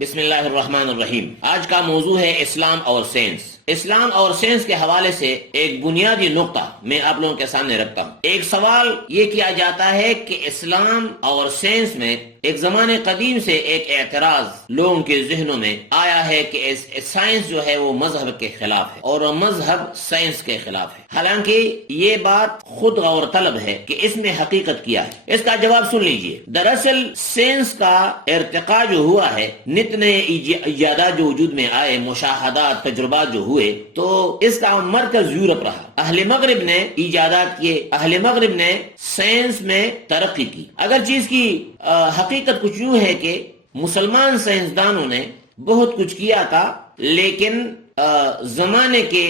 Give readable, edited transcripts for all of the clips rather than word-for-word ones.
بسم اللہ الرحمن الرحیم۔ آج کا موضوع ہے اسلام اور سائنس۔ اسلام اور سائنس کے حوالے سے ایک بنیادی نقطہ میں آپ لوگوں کے سامنے رکھتا ہوں۔ ایک سوال یہ کیا جاتا ہے کہ اسلام اور سائنس میں ایک زمانے قدیم سے ایک اعتراض لوگوں کے ذہنوں میں آیا ہے کہ سائنس جو ہے وہ مذہب کے خلاف ہے اور مذہب سائنس کے خلاف ہے۔ حالانکہ یہ بات خود غور طلب ہے کہ اس میں حقیقت کیا ہے۔ اس کا جواب سن لیجئے۔ دراصل سائنس کا ارتقاء جو ہوا ہے، نت نئے ایجادات جو وجود میں آئے، مشاہدات، تجربات جو ہوئے، تو اس کا مرکز یورپ رہا۔ اہل مغرب نے ایجادات کیے، اہل مغرب نے سائنس میں ترقی کی۔ اگر چیز کی حقیقت کچھ یوں ہے کہ مسلمان سائنسدانوں نے بہت کچھ کیا تھا، لیکن زمانے کے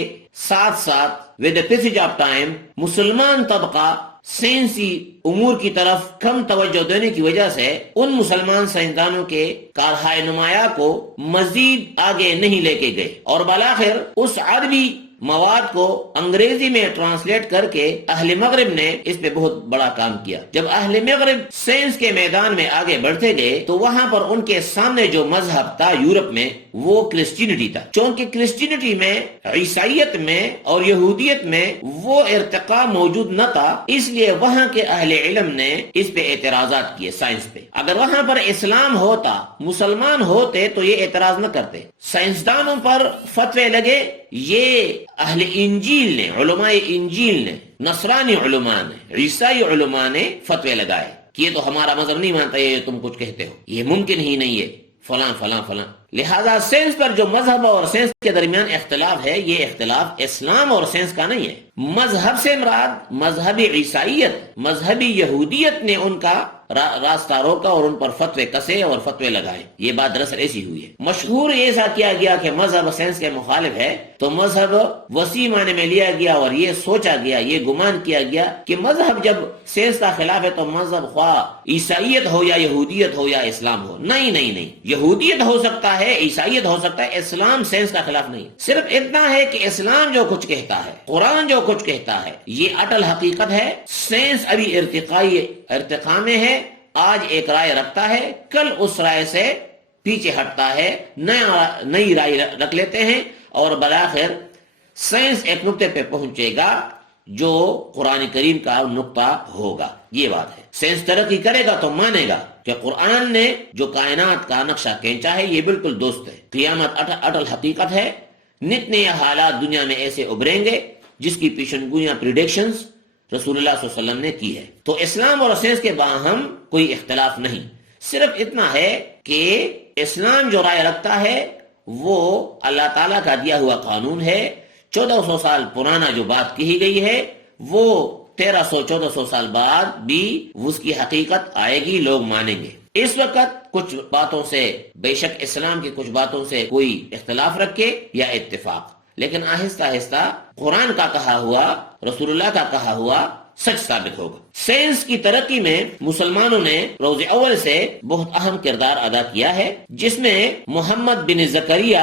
ساتھ ساتھ with the passage of time مسلمان طبقہ سائنسی امور کی طرف کم توجہ دینے کی وجہ سے ان مسلمان سائنسدانوں کے کارہائے نمایاں کو مزید آگے نہیں لے کے گئے، اور بالآخر اس عربی مواد کو انگریزی میں ٹرانسلیٹ کر کے اہل مغرب نے اس پہ بہت بڑا کام کیا۔ جب اہل مغرب سائنس کے میدان میں آگے بڑھتے گئے تو وہاں پر ان کے سامنے جو مذہب تھا یورپ میں وہ کرسچینٹی تھا۔ چونکہ کرسچینٹی میں، عیسائیت میں اور یہودیت میں وہ ارتقاء موجود نہ تھا، اس لیے وہاں کے اہل علم نے اس پہ اعتراضات کیے سائنس پہ۔ اگر وہاں پر اسلام ہوتا، مسلمان ہوتے تو یہ اعتراض نہ کرتے۔ سائنسدانوں پر فتوے لگے، یہ اہل انجیل نے، علماء انجیل نے، نصرانی علماء نے، عیسائی علماء نے فتوے لگائے کہ یہ تو ہمارا مذہب نہیں مانتا، یہ تم کچھ کہتے ہو، یہ ممکن ہی نہیں ہے، فلاں فلاں فلاں۔ لہذا سائنس پر جو مذہب اور سائنس کے درمیان اختلاف ہے، یہ اختلاف اسلام اور سائنس کا نہیں ہے۔ مذہب سے مراد مذہبی عیسائیت، مذہبی یہودیت نے ان کا راستہ روکا اور ان پر فتوے کسے اور فتوے لگائے۔ یہ بات دراصل ایسی ہوئی ہے۔ مشہور ایسا کیا گیا کہ مذہب سائنس کے مخالف ہے، تو مذہب وسیع معنی میں لیا گیا اور یہ سوچا گیا، یہ گمان کیا گیا کہ مذہب جب سائنس کا خلاف ہے تو مذہب خواہ عیسائیت ہو یا یہودیت ہو یا اسلام ہو۔ نہیں نہیں نہیں، یہودیت ہو سکتا ہے، عیسائیت ہو سکتا ہے، اسلام سائنس کا خلاف نہیں۔ صرف اتنا ہے کہ اسلام جو کچھ کہتا ہے، قرآن جو کچھ کہتا ہے، یہ اٹل حقیقت ہے۔ سائنس ابھی ارتقاء میں ہے، آج ایک رائے رکھتا ہے، کل اس رائے سے پیچھے ہٹتا ہے، نئی رائے رکھ لیتے ہیں، اور بالآخر سائنس ایک نقطے پہ پہنچے گا جو قرآن کریم کا نقطہ ہوگا۔ یہ بات ہے، سائنس ترقی کرے گا تو مانے گا کہ قرآن نے جو کائنات کا نقشہ کھینچا ہے یہ بالکل درست ہے، قیامت اٹل حقیقت ہے، نت نئے حالات دنیا میں ایسے ابھریں گے جس کی پیشن گوئیاں پریڈکشنز رسول اللہ صلی اللہ علیہ وسلم نے کی ہے۔ تو اسلام اور سائنس کے باہم کوئی اختلاف نہیں، صرف اتنا ہے کہ اسلام جو رائے رکھتا ہے وہ اللہ تعالیٰ کا دیا ہوا قانون ہے۔ 1400 سال پرانا جو بات کہی گئی ہے وہ 1300-1400 سال بعد بھی اس کی حقیقت آئے گی، لوگ مانیں گے۔ اس وقت کچھ باتوں سے، بے شک اسلام کی کچھ باتوں سے کوئی اختلاف رکھے یا اتفاق، لیکن آہستہ آہستہ قرآن کا کہا ہوا، رسول اللہ کا کہا ہوا سچ ثابت ہوگا۔ سائنس کی ترقی میں مسلمانوں نے روز اول سے بہت اہم کردار ادا کیا ہے، جس میں محمد بن زکریا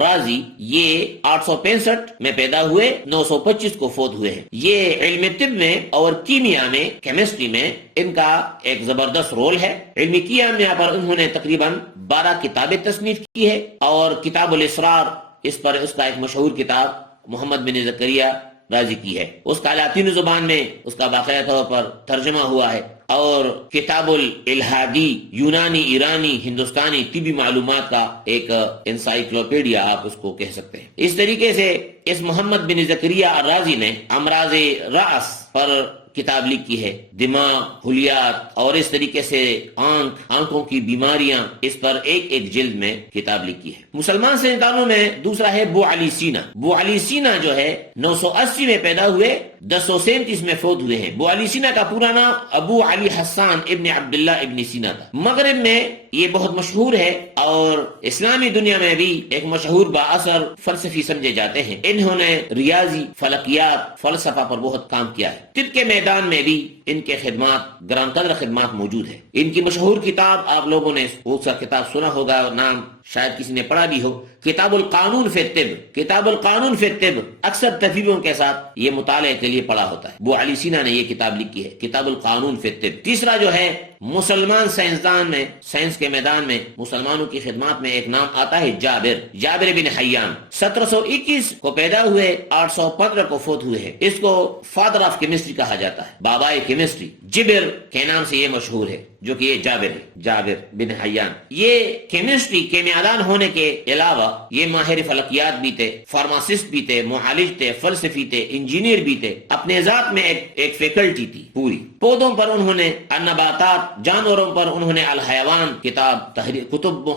رازی یہ 865 میں پیدا ہوئے، 925 کو فوت ہوئے ہیں۔ یہ علم طب میں اور کیمیا میں، کیمسٹری میں ان کا ایک زبردست رول ہے۔ علم کیمیا پر انہوں نے تقریباً 12 کتابیں تصنیف کی ہے، اور کتاب الاسرار اس پر اس کا ایک مشہور کتاب محمد بن زکریا رازی کی ہے، اس کا لاطینی زبان میں اس کا باقاعدہ طور پر ترجمہ ہوا ہے، اور کتاب الالحادی یونانی، ایرانی، ہندوستانی طبی معلومات کا ایک انسائکلوپیڈیا آپ اس کو کہہ سکتے ہیں۔ اس طریقے سے اس محمد بن زکریا رازی نے امراض رأس پر کتاب لکھی ہے، دماغ، حلیات، اور اس طریقے سے آنکھوں کی بیماریاں، اس پر ایک ایک جلد میں کتاب لکھی ہے۔ مسلمان سائنسدانوں میں دوسرا ہے ابو علی سینا۔ ابو علی سینا جو ہے 980 میں پیدا ہوئے، 1037 میں فوت ہوئے ہیں۔ ابو علی سینا کا پورا نام ابو علی حسان ابن عبداللہ ابن سینا تھا۔ مغرب میں یہ بہت مشہور ہے اور اسلامی دنیا میں بھی ایک مشہور با اثر فلسفی سمجھے جاتے ہیں۔ انہوں نے ریاضی، فلکیات، فلسفہ پر بہت کام کیا ہے۔ طب کے میدان میں بھی ان کے خدمات، گران قدر خدمات موجود ہیں۔ ان کی مشہور کتاب آپ لوگوں نے اس کا کتاب سنا ہوگا، نام شاید کسی نے پڑھا بھی ہو، کتاب القانون فی الطب، کتاب القانون فی الطب اکثر طبیبوں کے ساتھ یہ مطالعے کے لیے پڑھا ہوتا ہے۔ ابو علی سینا نے یہ کتاب لکھی ہے، کتاب القانون فی الطب۔ تیسرا جو ہے مسلمان سائنسدان میں، سائنس کے میدان میں مسلمانوں کی خدمات میں ایک نام آتا ہے جابر بن حیان۔ 1721 کو پیدا ہوئے، 815 کو فوت ہوئے ہیں۔ اس کو فادر آف کیمسٹری کہا جاتا ہے، بابائے کیمسٹری۔ جبر کے نام سے یہ مشہور ہے، جو کہ یہ جابر بن حیان۔ یہ کیمسٹری کے میدان ہونے کے علاوہ یہ ماہر فلکیات بھی تھے، فارماسسٹ بھی تھے، معالج تھے، فلسفی تھے، انجینئر بھی تھے۔ اپنے ذات میں ایک فیکلٹی تھی پوری۔ پودوں پر انہوں نے، النباتات، جانوروں پر انہوں نے الحیوان کتب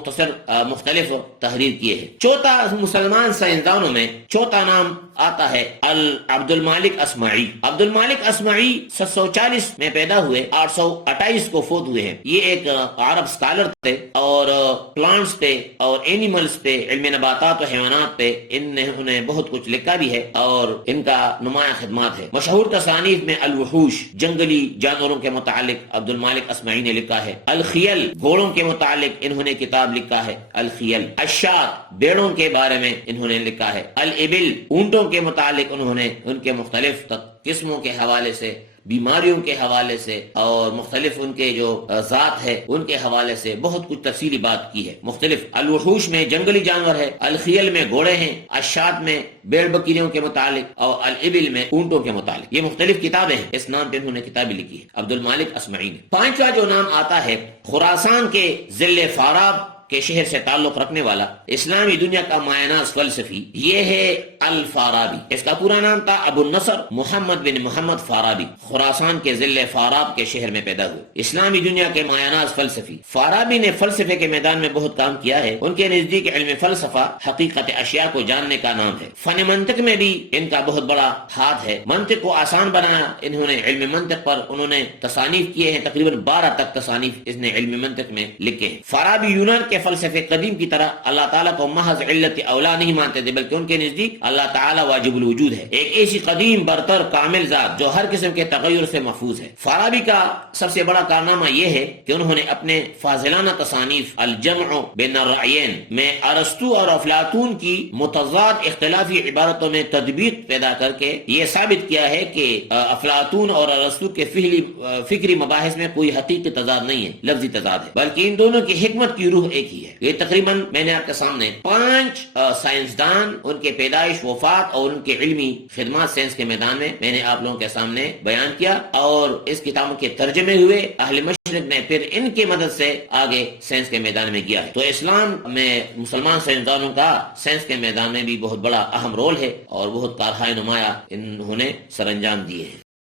مختلف تحریر کیے ہیں۔ چوتھا مسلمان سائنسدانوں میں چوتھا نام آتا ہے عبد المالک اصمعی۔ عبد المالک اصمعی 740 میں پیدا ہوئے، 828 کو فوت ہوئے ہیں۔ یہ ایک عرب سکالر تھے اور پلانٹس پہ اور اینیملز پہ، علم نباتات و حیوانات پہ انہوں نے بہت کچھ لکھا بھی ہے اور ان کا نمایاں خدمات ہے۔ مشہور تصانیف میں الوحوش، جنگلی جانوروں کے متعلق عبد المالک اصمعی نے لکھا ہے۔ الخیل، گھوڑوں کے متعلق انہوں نے کتاب لکھا ہے، الخیل۔ الشات، بیڑوں کے بارے میں انہوں نے لکھا ہے۔ الابل، اونٹوں کے متعلق انہوں نے ان کے مختلف قسموں کے حوالے سے، بیماریوں کے حوالے سے اور مختلف ان کے جو ذات ہے ان کے حوالے سے بہت کچھ تفصیلی بات کی ہے۔ مختلف الوحوش میں جنگلی جانور ہے، الخیل میں گھوڑے ہیں، الشات میں بیڑ بکریوں کے متعلق اور الابل میں اونٹوں کے متعلق۔ یہ مختلف کتابیں ہیں، اس نام پہ انہوں نے کتابیں لکھی ہے عبد المالک اصمعی نے۔ پانچواں جو نام آتا ہے خراسان کے ضلع فاراب کے شہر سے تعلق رکھنے والا اسلامی دنیا کا مایہ ناز فلسفی، یہ ہے الفارابی۔ اس کا پورا نام تھا ابو النصر محمد بن محمد فارابی۔ خراسان کے ضلع فاراب کے شہر میں پیدا ہوئے، اسلامی دنیا کے مایہ ناز فلسفی۔ فارابی نے فلسفے کے میدان میں بہت کام کیا ہے۔ ان کے نزدیک علم فلسفہ حقیقت اشیاء کو جاننے کا نام ہے۔ فن منطق میں بھی ان کا بہت بڑا ہاتھ ہے، منطق کو آسان بنایا انہوں نے۔ علم منطق پر انہوں نے تصانیف کیے ہیں، تقریباً 12 تک تصانیف اس نے علم منطق میں لکھے ہیں۔ فارابی یونان کے فلسفے قدیم کی طرح اللہ تعالیٰ کو محض علت اولا نہیں مانتے تھے، بلکہ ان کے نزدیک اللہ تعالیٰ واجب الوجود ہے، ایک ایسی قدیم برتر کامل ذات جو ہر قسم کے تغیر سے محفوظ ہے۔ فارابی کا سب سے بڑا کارنامہ یہ ہے کہ انہوں نے اپنے فاضلانہ تصانیف الجمع بین الرأیین میں ارسطو اور افلاطون کی متضاد اختلافی عبارتوں میں تطبیق پیدا کر کے یہ ثابت کیا ہے کہ افلاطون اور ارسطو کے فکری مباحث میں کوئی حقیقی تضاد نہیں ہے، لفظی تضاد ہے، بلکہ ان دونوں کی حکمت کی روح ایک ہی ہے۔ یہ تقریباً میں نے آپ کے سامنے 5 سائنسدان، ان کے پیدائش، وفات اور ان کے علمی خدمات سائنس کے میدان میں نے آپ لوگوں کے سامنے بیان کیا، اور اس کتابوں کے ترجمے ہوئے۔ اہل مشرق نے پھر ان کی مدد سے آگے سائنس کے میدان میں گیا ہے۔ تو اسلام میں مسلمان سائنسدانوں کا سائنس کے میدان میں بھی بہت بڑا اہم رول ہے اور بہت کارہائے نمایاں انہوں نے سر انجام دیے ہیں۔